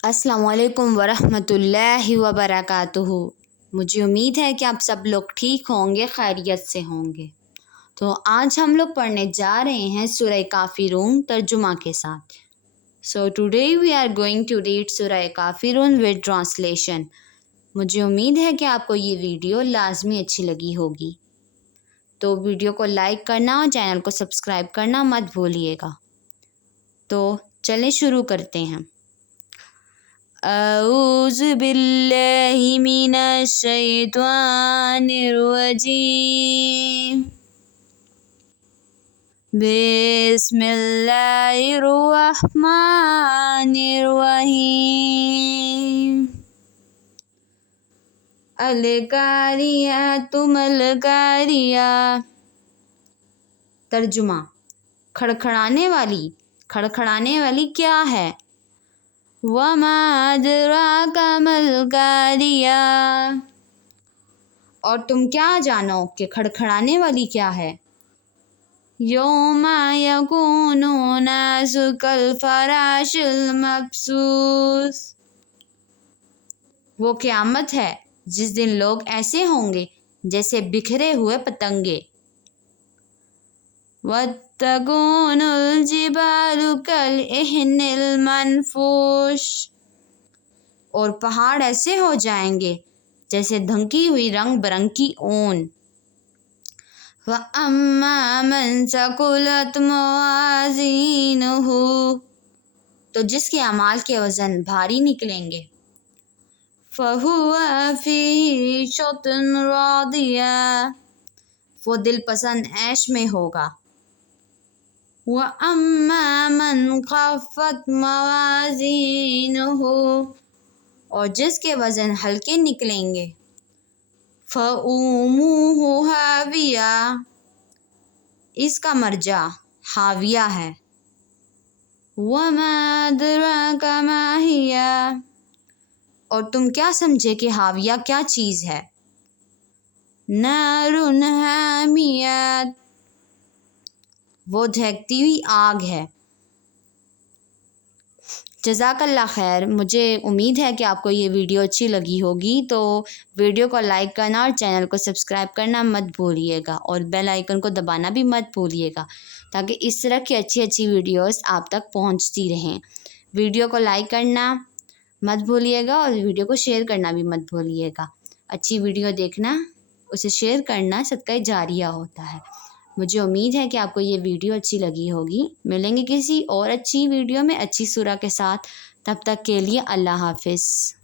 अस्सलाम वालेकुम वरहमतुल्लाहि वबरकातुहू। मुझे उम्मीद है कि आप सब लोग ठीक होंगे, खैरियत से होंगे। तो आज हम लोग पढ़ने जा रहे हैं सूरह काफिरून तर्जुमा के साथ। So today we are going to read Surah Kafirun with translation. मुझे उम्मीद है कि आपको ये वीडियो लाजमी अच्छी लगी होगी, तो वीडियो को लाइक करना और चैनल को सब्सक्राइब करना मत भूलिएगा। तो चलें शुरू करते हैं। अऊज़ु बिल्लाहि मिनश शैतानिर रजीम। बिस्मिल्लाहिर रहमानिर रहीम। अल कारियातु मल कारिया। तर्जुमा, खड़खड़ाने वाली क्या है? वमा अदराका मल कारिया, और तुम क्या जानो कि खड़खड़ाने वाली क्या है? यौमा यकूनु नासु कल फराशिल मबसूस, वो क़यामत है जिस दिन लोग ऐसे होंगे जैसे बिखरे हुए पतंगे। वत्तकूनुल जिबालु कल इहनिल मनफूश, और पहाड़ ऐसे हो जाएंगे जैसे धंकी हुई रंग बिरंगी ऊन। व अम्मा मन सकुलत मवाज़ीनुहु, तो जिसके अमाल के वज़न भारी निकलेंगे। फ़हुवा फ़ी ईशतिन रादिया, वो दिल पसंद ऐश में होगा। व अम्मा मन ख़फ़्फ़त मवाज़ीनुहु, और जिसके वज़न हल्के निकलेंगे। फ़उम्मुहु हाविया, इसका मर्जा हाविया है। वमा अदराका मा हिया, और तुम क्या समझे कि हाविया क्या चीज़ है? नारुन हामिया, वो धधकती हुई आग है। जज़ाकल्लाह खैर। मुझे उम्मीद है कि आपको ये वीडियो अच्छी लगी होगी, तो वीडियो को लाइक करना और चैनल को सब्सक्राइब करना मत भूलिएगा, और बेल आइकन को दबाना भी मत भूलिएगा, ताकि इस तरह की अच्छी अच्छी वीडियोस आप तक पहुंचती रहें। वीडियो को लाइक करना मत भूलिएगा और वीडियो को शेयर करना भी मत भूलिएगा। अच्छी वीडियो देखना, उसे शेयर करना सदका जारिया होता है। मुझे उम्मीद है कि आपको ये वीडियो अच्छी लगी होगी। मिलेंगे किसी और अच्छी वीडियो में अच्छी सूरह के साथ। तब तक के लिए अल्लाह हाफ़िज़।